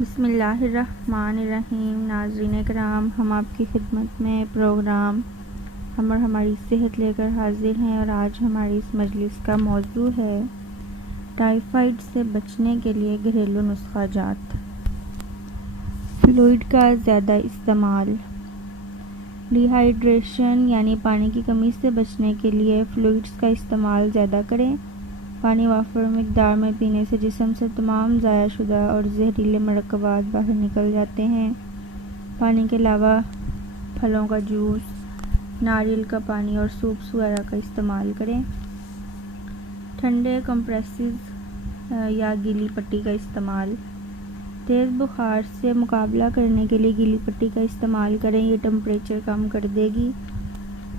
बिस्मिल्लाहिर्रहमानिर्रहीम। नाज़रीन कराम, हम आपकी खिदमत में प्रोग्राम हम और हमारी सेहत लेकर हाजिर हैं और आज हमारी इस मजलिस का मौजू है टाइफाइड से बचने के लिए घरेलू नुस्खा जात। फ्लूइड का ज़्यादा इस्तेमाल। डिहाइड्रेशन यानी पानी की कमी से बचने के लिए फ्लूइड्स का इस्तेमाल ज़्यादा करें। पानी वाफर मिक़दार में पीने से जिस्म से तमाम ज़ायाशुदा और जहरीले मरकबात बाहर निकल जाते हैं। पानी के अलावा फलों का जूस, नारियल का पानी और सूप्स वगैरह का इस्तेमाल करें। ठंडे कंप्रेसेस या गीली पट्टी का इस्तेमाल। तेज़ बुखार से मुकाबला करने के लिए गीली पट्टी का इस्तेमाल करें, ये टेम्परेचर कम कर देगी।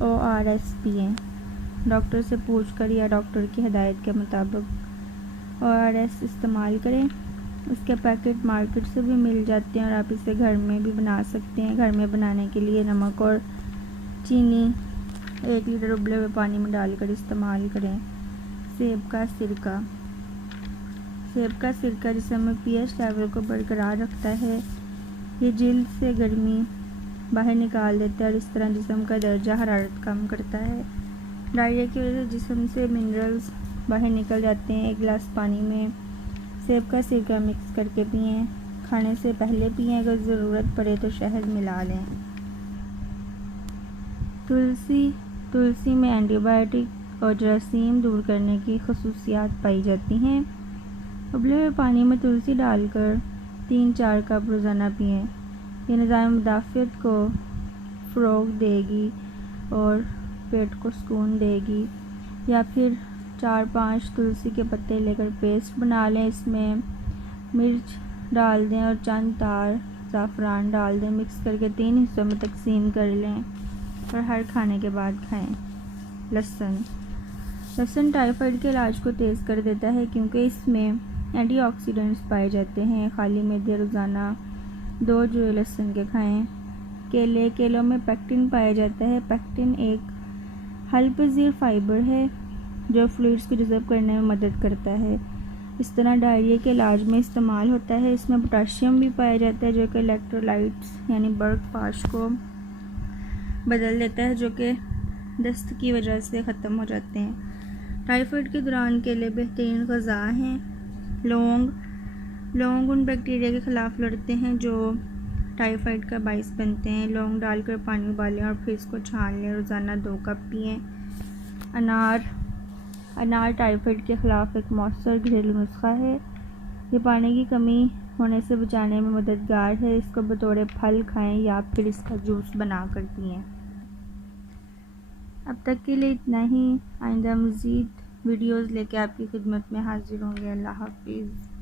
ORS पिएँ, डॉक्टर से पूछकर या डॉक्टर की हिदायत के मुताबिक ORS इस्तेमाल करें। इसके पैकेट मार्केट से भी मिल जाते हैं और आप इसे घर में भी बना सकते हैं। घर में बनाने के लिए नमक और चीनी 1 लीटर उबले हुए पानी में डालकर इस्तेमाल करें। सेब का सिरका। सेब का सिरका जिसम में pH लेवल को बरकरार रखता है। ये जिल्द से गर्मी बाहर निकाल देता है और इस तरह जिस्म का दर्जा हरारत कम करता है। डायरिया की वजह से जिस्म से मिनरल्स बाहर निकल जाते हैं। 1 गिलास पानी में सेब का सिरका मिक्स करके पिएँ। खाने से पहले पिएँ, अगर ज़रूरत पड़े तो शहद मिला लें। तुलसी में एंटीबायोटिक और जरासीम दूर करने की खसूसियात पाई जाती हैं। उबले हुए पानी में तुलसी डालकर 3-4 कप रोज़ाना पिएँ। ये निज़ाम मुदाफ़ियत को फ़रोग़ देगी और पेट को सुकून देगी। या फिर 4-5 तुलसी के पत्ते लेकर पेस्ट बना लें, इसमें मिर्च डाल दें और चंद तार ज़ाफ़रान डाल दें। मिक्स करके 3 हिस्सों में तकसीम कर लें और हर खाने के बाद खाएं। लहसुन टाइफाइड के इलाज को तेज़ कर देता है क्योंकि इसमें एंटीऑक्सीडेंट्स पाए जाते हैं। खाली मैदे रोज़ाना 2 जो लहसुन के खाएं। केलों में पेक्टिन पाया जाता है। पेक्टिन एक हल-पज़ीर फाइबर है जो फ्लूइड्स को जज़ब करने में मदद करता है। इस तरह डायरिया के इलाज में इस्तेमाल होता है। इसमें पोटाशियम भी पाया जाता है जो कि इलेक्ट्रोलाइट्स यानी बर्क फास्ट को बदल देता है, जो कि दस्त की वजह से ख़त्म हो जाते हैं। टाइफाइड के दौरान केले बेहतरीन ग़िज़ा हैं। लौंग उन बैक्टीरिया के ख़िलाफ़ लड़ते हैं जो टाइफाइड का बाइस बनते हैं। लौंग डालकर पानी उबालें और फिर इसको छान लें। रोज़ाना 2 कप पिएँ। अनार टाइफाइड के ख़िलाफ़ एक मौसर घरेलू नुस्खा है। ये पानी की कमी होने से बचाने में मददगार है। इसको बतौर फल खाएं या फिर इसका जूस बनाकर पिएँ। अब तक के लिए इतना ही। आइंदा मज़ीद वीडियोज़ लेके आपकी खिदमत में हाजिर होंगे। अल्लाह हाफ़िज़।